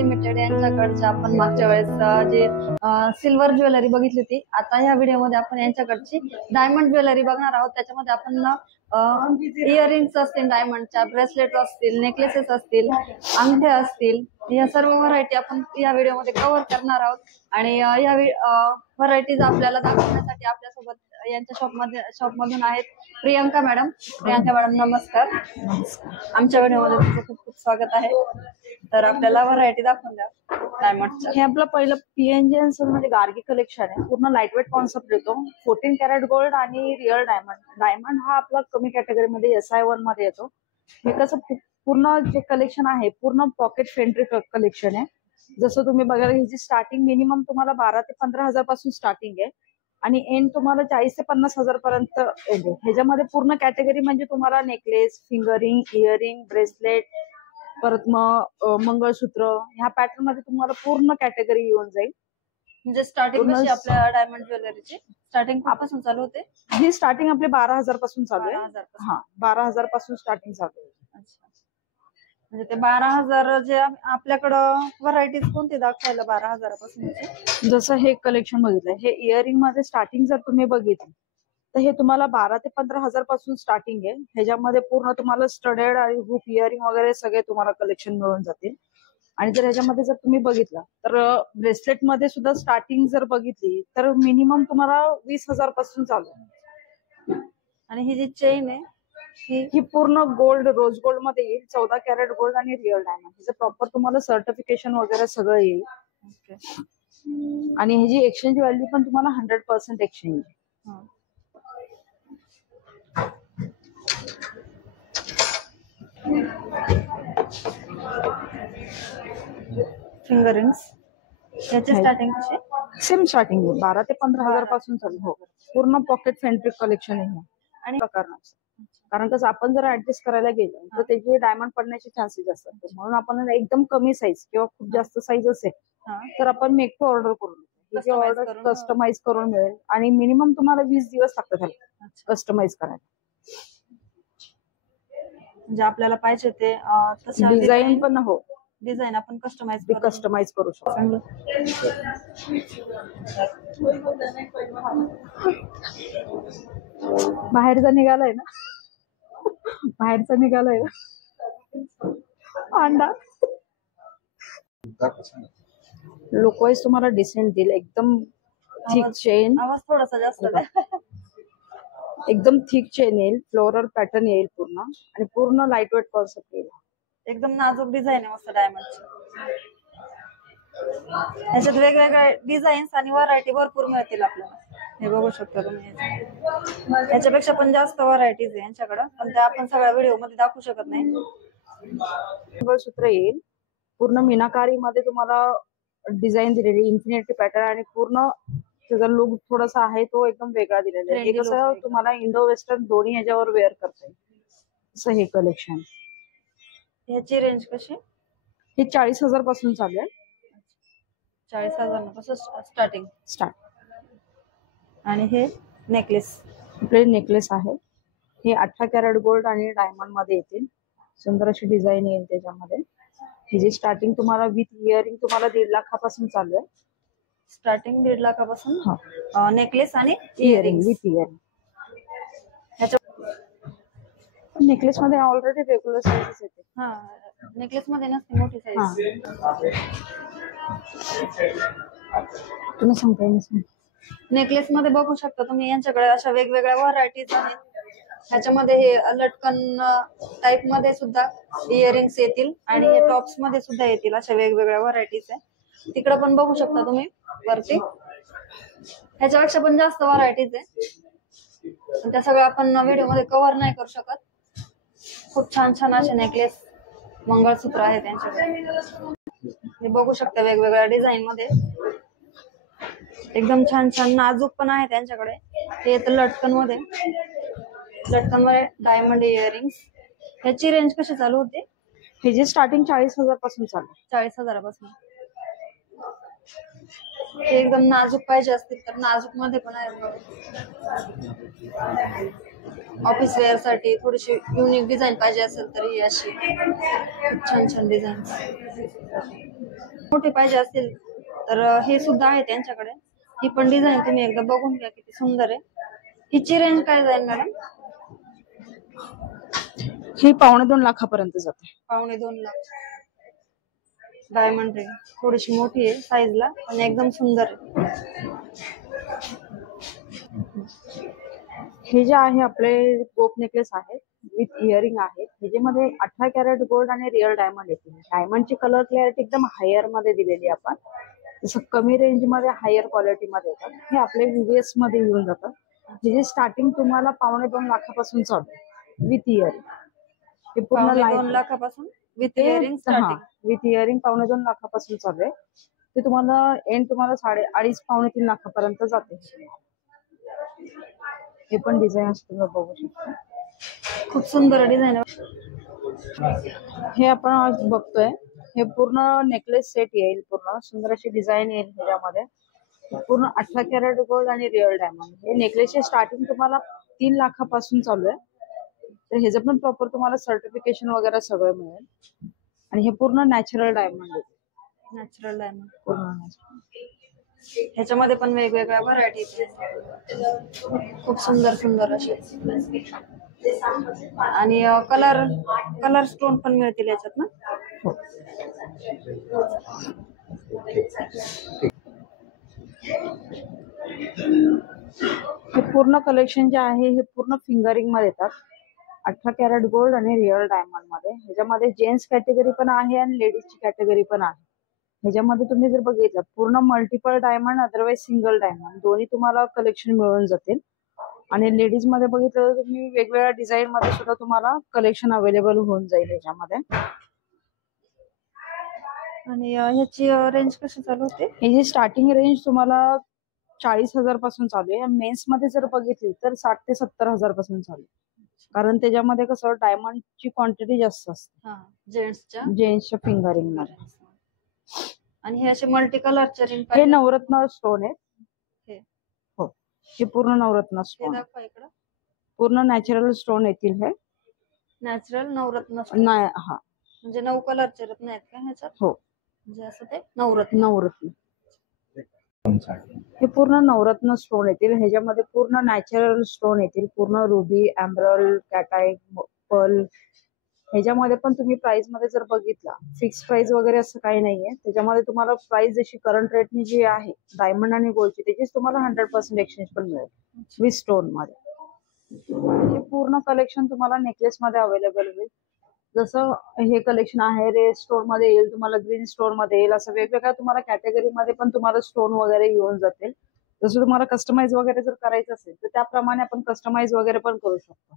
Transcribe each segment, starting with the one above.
Limited यांच्याकडच्या आपण मागच्या वेळेस जे सिल्वर ज्वेलरी बघितली होती, आता या व्हिडिओमध्ये आपण यांच्याकडची डायमंड ज्वेलरी बघणार आहोत। त्याच्यामध्ये आपण इयरिंग्स असतील, डायमंडच्या ब्रेसलेट असतील, नेकलेसेस असतील, अंगठ्या असतील, या सर्व व्हरायटी आपण या व्हिडिओमध्ये कव्हर करणार आहोत। आणि या व्हरायटीज आपल्याला दाखवण्यासाठी आपल्यासोबत यांच्या शॉपमधून आहेत प्रियंका मॅडम। प्रियंका मॅडम नमस्कार। आमच्या व्हिडिओमध्ये तुमचं खूप खूप स्वागत आहे। तर आपल्याला व्हरायटी दाखवून द्या डायमंडच्या। हे आपलं पहिलं पीएनजी मध्ये गार्गी कलेक्शन आहे। पूर्ण लाईटवेट कॉन्सेप्ट येतो। 14 कॅरेट गोल्ड आणि रिअल डायमंड। डायमंड हा आपला कमी कॅटेगरीमध्ये SI1 मध्ये येतो। हे कसं पूर्ण जे कलेक्शन आहे पूर्ण पॉकेट फ्रेंडली कलेक्शन आहे। जसं तुम्ही बघायला ह्याची स्टार्टिंग मिनिमम तुम्हाला 12 ते 15 हजार पासून स्टार्टिंग आहे आणि एंड तुम्हाला 40 ते 50 हजार पर्यंत एंड आहे। ह्याच्यामध्ये पूर्ण कॅटेगरी म्हणजे तुम्हाला नेकलेस, फिंगरिंग, इयरिंग, ब्रेसलेट, परत मग मंगळसूत्र, ह्या पॅटर्न मध्ये तुम्हाला पूर्ण कॅटेगरी येऊन जाईल। म्हणजे स्टार्टिंग कशी आपल्या डायमंड ज्वेलरीची स्टार्टिंग पासून चालू होते? ही स्टार्टिंग आपली 12,000 पासून चालू आहे। 12,000 हा 12,000 पासून स्टार्टिंग चालू आहे। अच्छा, म्हणजे ते 12,000 जे आपल्याकडं व्हरायटीज कोणती दाखवायला 12,000 पासून? जसं हे कलेक्शन बघितलं, हे इयरिंग मध्ये स्टार्टिंग जर तुम्ही बघितलं तर हे तुम्हाला 12 ते 15 हजार पासून स्टार्टिंग आहे। ह्याच्यामध्ये पूर्ण तुम्हाला स्टडेड आणि हुक इयरिंग वगैरे सगळे तुम्हाला कलेक्शन मिळून जातील। आणि जर ह्याच्यामध्ये जर तुम्ही बघितलं तर ब्रेसलेट मध्ये सुद्धा स्टार्टिंग जर बघितली तर मिनिमम तुम्हाला 20,000 पासून चालू आहे। आणि ही जी चेन आहे ही पूर्ण गोल्ड, रोज गोल्ड मध्ये येईल। 14 कॅरेट गोल्ड आणि रिअल डायमंड, हिचं प्रॉपर तुम्हाला सर्टिफिकेशन वगैरे सगळं येईल। आणि ह्याची एक्सचेंज व्हॅल्यू पण तुम्हाला 100% एक्सचेंज आहे। फिंगरिंग्स याची स्टार्टिंग कशी? सेम स्टार्टिंग आहे 12 ते 15 हजार पासून चालू। हो, पूर्ण पॉकेट फ्रेंडली कलेक्शन आहे आणि प्रकारचं। कारण कसं आपण जर ऍडजस्ट करायला गेलो तर त्याचे डायमंड पडण्याचे चान्सेस असतात। म्हणून आपण एकदम कमी साईज किंवा खूप जास्त साईज असेल तर आपण मेक टू ऑर्डर करून ऑर्डर कस्टमाइज करून मिळेल। आणि मिनिमम तुम्हाला 20 दिवस लागतात त्याला कस्टमाइज करायला। म्हणजे आपल्याला पाहिजे ते डिझाईन पण, हो डिझाईन आपण कस्टमाइज करू शकतो। बाहेरचा निघालाय ना, बाहेरचा निघालाय ना अंडा। लुक वाईज तुम्हाला डिसेंट देईल। एकदम थिक चेन, आवाज थोडासा जास्त एकदम थिक चेन येईल, फ्लोरल पॅटर्न येईल पूर्ण आणि पूर्ण लाईटवेट कॉन्सेप्ट येईल। एकदम नाजूक डिझाईन आहे मस्त डायमंडची। याच्यात वेगवेगळ्या डिझाईन्स आणि व्हरायटी भरपूर मिळतील आपल्याला। हे बघू शकता तुम्ही, याच्यापेक्षा पण जास्त व्हरायटीज आहे यांच्याकडे, पण त्या आपण सगळ्या व्हिडिओ मध्ये दाखवू शकत नाही। मंगळसूत्र येईल पूर्ण मीनाकारी मध्ये तुम्हाला डिझाईन दिलेली, इन्फिनिटी पॅटर्न आणि पूर्ण त्याचा लुक थोडासा आहे तो एकदम वेगळा दिलेला आहे। कसं तुम्हाला इंडो वेस्टर्न दोन्ही ह्याच्यावर वेअर करता येईल असं हे कलेक्शन। ह्याची रेंज कशी? हे 40,000 पासून चालू आहे। 40,000 पासून स्टार्ट। आणि हे नेकलेस, आपले नेकलेस आहे। हे 18 कॅरेट गोल्ड आणि डायमंड मध्ये येतील। सुंदर अशी डिझाईन येईल त्याच्यामध्ये। हिची स्टार्टिंग तुम्हाला विथ इयरिंग तुम्हाला 1.5 लाखापासून चालू आहे। स्टार्टिंग 1.5 लाखापासून नेकलेस आणि इयरिंग विथ इयरिंग। नेकलेस मध्ये ऑलरेडी रेग्युलर साईजेस येते। हा, नेकलेस मध्ये नसते मोठी साईज। तुम्ही सांगताय नेकलेस मध्ये बघू शकता तुम्ही यांच्याकडे अशा वेगवेगळ्या व्हरायटीज आहेत। ह्याच्यामध्ये हे लटकन टाइप मध्ये सुद्धा इयरिंग्स येतील आणि हे टॉप्स मध्ये सुद्धा येतील। अशा वेगवेगळ्या व्हरायटीज आहे। तिकडे पण बघू शकता तुम्ही वरती, ह्याच्यापेक्षा पण जास्त व्हरायटीज आहे। त्या सगळ्या आपण व्हिडिओ मध्ये कव्हर नाही करू शकत। खूप छान छान असे नेकलेस, मंगळसूत्र आहेत त्यांच्याकडे। हे बघू शकता वेगवेगळ्या डिझाईन मध्ये, एकदम छान छान नाजूक पण आहे त्यांच्याकडे। हे येतं लटकन मध्ये, लटकन मध्ये डायमंड इयरिंग्स। ह्याची रेंज कशी चालू होते? ह्याची स्टार्टिंग 40,000 पासून चालू आहे। 40,000 पासून। एकदम नाजूक पाहिजे असतील तर नाजूक मध्ये पण आहे। ऑफिस वेअर साठी थोडीशी युनिक डिझाईन पाहिजे असेल तर ही अशी छान छान डिझाईन। मोठे पाहिजे असतील तर हे सुद्धा आहे त्यांच्याकडे. ही पण डिझाईन तुम्ही एकदा बघून घ्या, किती सुंदर आहे. हिची रेंज काय जाईल मॅडम? ही 2.25 लाखापर्यंत जाते. 2.25 लाख. डायमंड रिंग थोडीशी मोठी आहे साईजला, पण एकदम सुंदर आहे. हे जे आहे आपले गोप नेकलेस आहे विथ इयरिंग आहे. ह्याच्यामध्ये 18 कॅरेट गोल्ड आणि रिअल डायमंड येतील. डायमंडची कलर क्लॅरिटी एकदम हायर मध्ये दिलेली आपण. जसं कमी रेंज मध्ये हायर क्वालिटी मध्ये येतात. हे आपले VVS मध्ये येऊन जातात. जे स्टार्टिंग तुम्हाला 2.25 लाखापासून चालू आहे विथ इयरिंग. हे पूर्ण 2.25 लाखापासून with earring starting. With earring 2.25 लाखापासून चालू आहे. ते तुम्हाला एंड तुम्हाला 2.5-2.3 लाखापर्यंत जाते. हे पण डिझाईन तुम्ही बघू शकता. खूप सुंदर डिझाईन आहे. हे आपण आज बघतोय. हे पूर्ण नेकलेस सेट येईल. पूर्ण सुंदर अशी डिझाईन येईल ह्याच्यामध्ये. पूर्ण 18 कॅरेट गोल्ड आणि रिअल डायमंड. हे नेकलेसची स्टार्टिंग तुम्हाला 3 लाखापासून चालू आहे. तर ह्याचं पण प्रॉपर तुम्हाला सर्टिफिकेशन वगैरे सगळं मिळेल. आणि हे पूर्ण नॅचरल डायमंड आहे. नॅचरल डायमंड पूर्ण नॅचरल. ह्याच्यामध्ये पण वेगवेगळ्या व्हरायटी खूप सुंदर सुंदर असे. आणि कलर स्टोन पण मिळतील याच्यात ना? हो. हे पूर्ण कलेक्शन जे आहे हे पूर्ण फिंगरिंग मध्ये येतात. 18 कॅरेट गोल्ड आणि रिअल डायमंड मध्ये. ह्याच्यामध्ये जेंट्स कॅटेगरी पण आहे आणि लेडीजची कॅटेगरी पण आहे. ह्याच्यामध्ये तुम्ही जर बघितलं पूर्ण multiple diamond otherwise single diamond दोन्ही तुम्हाला कलेक्शन मिळून जातील. आणि लेडीज मध्ये बघितलं तर तुम्ही वेगवेगळ्या डिझाईन मध्ये सुद्धा तुम्हाला कलेक्शन अवेलेबल होऊन जाईल ह्याच्यामध्ये. आणि ह्याची रेंज कशी चालू होते? ह्याची स्टार्टिंग रेंज तुम्हाला 40,000 पासून चालू आहे. मेन्स मध्ये जर बघितली तर 60,000 ते 70,000 पासून चालू आहे. कारण त्याच्यामध्ये कसं डायमंडची क्वांटिटी जास्त असते जेंट्सच्या फिंगरिंग मध्ये. आणि हे असे मल्टी कलरचे रिंग हे नवरत्न स्टोन आहे. हो, हे पूर्ण नवरत्न स्टोन. दाखवा इकडं. पूर्ण नॅचरल स्टोन येतील. हे नॅचरल नवरत्न नाही. हा म्हणजे 9 कलरचे रत्न आहेत का ह्याच्यात? हो, म्हणजे असं ते नवरत्न. हे पूर्ण नवरत्न स्टोन येतील. ह्याच्यामध्ये पूर्ण नॅचरल स्टोन येतील. पूर्ण रुबी, एमरल्ड, कॅटाइट, पर्ल. ह्याच्यामध्ये पण तुम्ही प्राइस मध्ये जर बघितला फिक्स प्राइस वगैरे असं काही नाहीये. त्याच्यामध्ये तुम्हाला प्राइस जशी करंट रेटनी जी आहे डायमंड आणि गोल्डची त्याचीच तुम्हाला 100% एक्सचेंज पण मिळेल विथ स्टोन मध्ये. हे पूर्ण कलेक्शन तुम्हाला नेकलेस मध्ये अवेलेबल होईल. जसं हे कलेक्शन आहे रेड स्टोन मध्ये येईल तुम्हाला, ग्रीन स्टोन मध्ये येईल. असं वेगवेगळ्या तुम्हाला कॅटेगरी मध्ये पण तुम्हाला स्टोन वगैरे येऊन जातील. जसं तुम्हाला कस्टमाइज वगैरे जर करायचं असेल तर त्याप्रमाणे आपण कस्टमाइज वगैरे पण करू शकतो.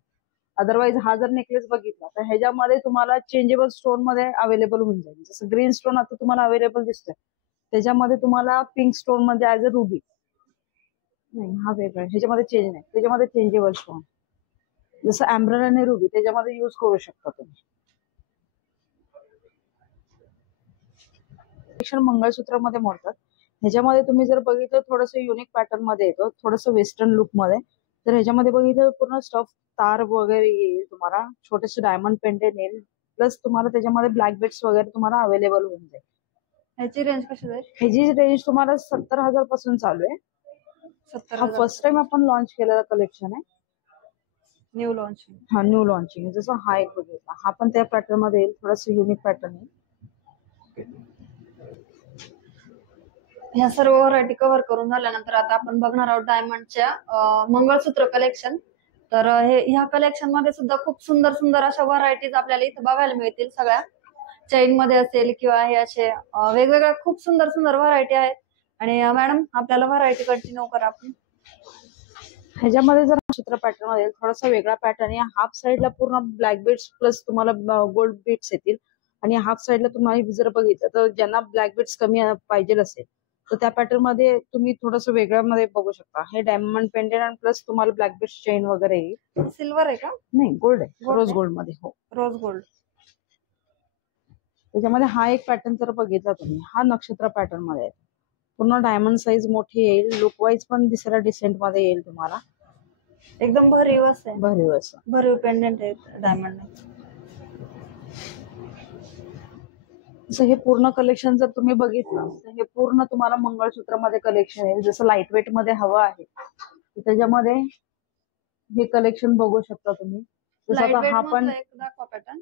अदरवाइज हा जर नेकलेस बघितला तर ह्याच्यामध्ये तुम्हाला चेंजेबल स्टोन मध्ये अवेलेबल होऊन जाईल. जसं ग्रीन स्टोन आता तुम्हाला अवेलेबल दिसतोय त्याच्यामध्ये तुम्हाला पिंक स्टोन मध्ये ऍज अ रुबी नाही, हा वेगळा. ह्याच्यामध्ये चेंज नाही, त्याच्यामध्ये चेंजेबल स्टोन जसं एमरल्ड आणि रुबी त्याच्यामध्ये युज करू शकता तुम्ही. मंगळसूत्रामध्ये मोडतात. ह्याच्यामध्ये तुम्ही जर बघितलं थोडंसं युनिक पॅटर्न मध्ये येतो, थोडंसं वेस्टर्न लुक मध्ये. तर ह्याच्यामध्ये बघितलं पूर्ण स्टफ तार वगैरे येईल तुम्हाला, छोटेसे डायमंड पेंडेंट येईल, प्लस तुम्हाला त्याच्यामध्ये ब्लॅक बीड्स वगैरे तुम्हाला अवेलेबल होऊन जाईल. ह्याची रेंज कशी जाईल? ह्याची रेंज तुम्हाला 70,000 पासून चालू आहे. हा फर्स्ट टाइम आपण लॉन्च केलेला कलेक्शन आहे. New launching. हा न्यू लॉन्चिंग. जसं हा एक बघितला हा पण त्या पॅटर्न मध्ये येईल, थोडंसं युनिक पॅटर्न आहे. ह्या सर्व व्हरायटी कव्हर करून झाल्यानंतर आता आपण बघणार आहोत डायमंडच्या मंगळसूत्र कलेक्शन. तर ह्या कलेक्शन मध्ये सुद्धा खूप सुंदर सुंदर अशा व्हरायटीज आपल्याला इथे बघायला मिळतील. सगळ्या चेन मध्ये असेल किंवा हे असे वेगवेगळ्या खूप सुंदर सुंदर व्हरायटी आहेत. आणि मॅडम आपल्याला व्हरायटी कंटिन्यू करा आपण. ह्याच्यामध्ये जर चित्र पॅटर्न मध्ये थोडासा वेगळा पॅटर्न आहे. हाफ साईडला पूर्ण ब्लॅक बीड्स प्लस तुम्हाला गोल्ड बीड्स येतील. आणि हाफ साईडला तुम्हाला जर बघितलं तर ज्यांना ब्लॅक बीड्स कमी पाहिजे असेल तर त्या पॅटर्न मध्ये तुम्ही थोडंसं वेगळ्यामध्ये बघू शकता. हे डायमंड पेंडेंट आणि प्लस तुम्हाला ब्लॅक बीड्स चेन वगैरे येईल. सिल्वर आहे का? नाही, गोल्ड आहे. रोज गोल्ड मध्ये. हो, रोज गोल्ड. त्याच्यामध्ये हा एक पॅटर्न जर बघितला तुम्ही, हा नक्षत्र पॅटर्न मध्ये आहे. पूर्ण डायमंड साईज मोठी येईल. लुक वाईज पण दिसायला डिसेंट मध्ये येईल तुम्हाला. एकदम भरीव आहे. भरीव पेंडेंट आहे डायमंड. जसं हे पूर्ण कलेक्शन जर तुम्ही बघितलं तर हे पूर्ण तुम्हाला मंगळसूत्रामध्ये कलेक्शन आहे. जसं लाईट वेट मध्ये हवं आहे तर त्याच्यामध्ये हे कलेक्शन बघू शकता तुम्ही. जसं लाईट आता वेट हा पण मधला एक दाखवा पॅटर्न.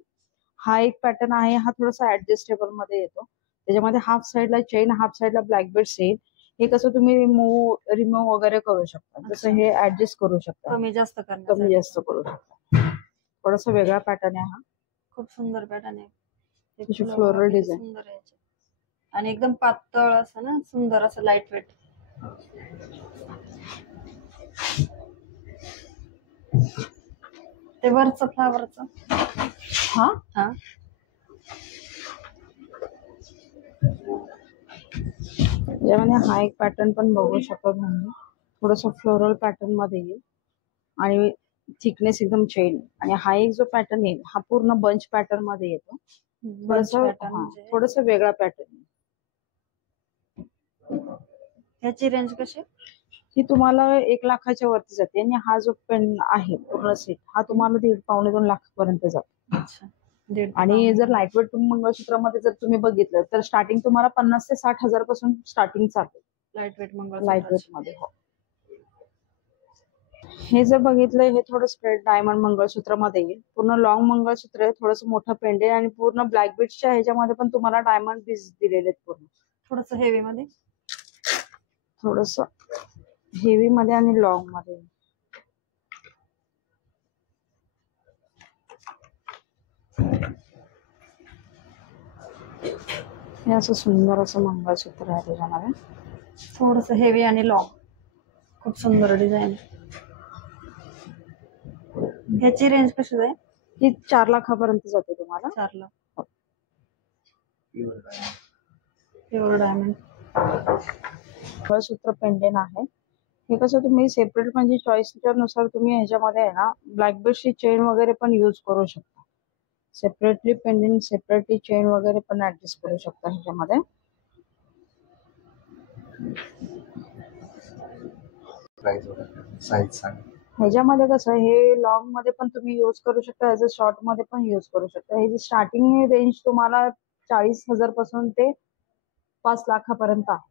हा एक पॅटर्न आहे. हा थोडासा ऍडजस्टेबल मध्ये येतो. त्याच्यामध्ये हाफ साईडला चेन, हाफ साईडला ब्लॅक बेल्ट सेल. हे कसं तुम्ही रिमूव्ह वगैरे करू शकता. जसं अच्छा. हे ऍडजस्ट करू शकता, कमी जास्त कमी करण्यासाठी. जास्त करू शकता. थोडासा वेगळा पॅटर्न आहे हा. खूप सुंदर पॅटर्न आहे. ते त्याची फुलं फ्लोरल वगैरे डिझाईन. सुंदर आहे याचे. आणि एकदम पातळ असं ना, सुंदर असं लाईट वेट. ते वरचं फ्लावरचं. हा हा त्याच्यामध्ये हा एक पॅटर्न पण बघू शकतो तुम्ही. थोडस फ्लोरल पॅटर्न मध्ये येईल आणि थिकनेस एकदम चेन. आणि हा एक जो पॅटर्न येईल हा पूर्ण बंच पॅटर्न मध्ये येतो. बंच पॅटर्न म्हणजे थोडस वेगळा पॅटर्न. ह्याची रेंज कशी? ही तुम्हाला 1 लाखाच्या वरती जाते. आणि हा जो पेन आहे पूर्ण सेट हा तुम्हाला 1.5-2 लाख पर्यंत जातो. अच्छा. 1.5 ते आणि 2 जर लाईटवेट मंगळसूत्रामध्ये जर तुम्ही बघितलं तर स्टार्टिंग तुम्हाला 50 ते 60 हजार पासून स्टार्टिंग चालते लाईट वेट लाईटवेट मंगळसूत्राची. मध्ये. हो. हे जर बघितलं हे थोडं स्प्रेड डायमंड मंगळसूत्र मध्ये येईल. पूर्ण लॉंग मंगळसूत्र आहे. थोडंसं मोठं पेंडेंट आणि पूर्ण ब्लॅक बीट्सच्या ह्याच्यामध्ये पण तुम्हाला डायमंड पीस दिलेले आहेत. पूर्ण थोडस हेवी मध्ये. थोडस हेवी मध्ये आणि लॉंग मध्ये. हे असं सुंदर असं मंगळसूत्र आहे त्याच्यामध्ये. थोडस हेवी आणि लॉंग. खूप सुंदर डिझाईन. ह्याची रेंज कशी जाईल? ही 4 लाखापर्यंत जाते तुम्हाला. 4 लाख. प्युअर डायमंड मंगळसूत्र पेंडेंट आहे. हे कसं तुम्ही सेपरेट म्हणजे चॉईसच्या नुसार तुम्ही ह्याच्यामध्ये आहे ना ब्लॅक बेल्टची चेन वगैरे पण युज करू शकता. सेपरेटली पेंडेंट, सेपरेटली चेन वगैरे पण ऍडजस्ट करू शकता ह्याच्यामध्ये. ह्याच्यामध्ये कसं हे लॉंग मध्ये पण तुम्ही युज करू शकता, ऍज अ शॉर्ट मध्ये पण युज करू शकता. ह्याची स्टार्टिंग रेंज तुम्हाला 40,000 पासून ते 5 लाखापर्यंत आहे.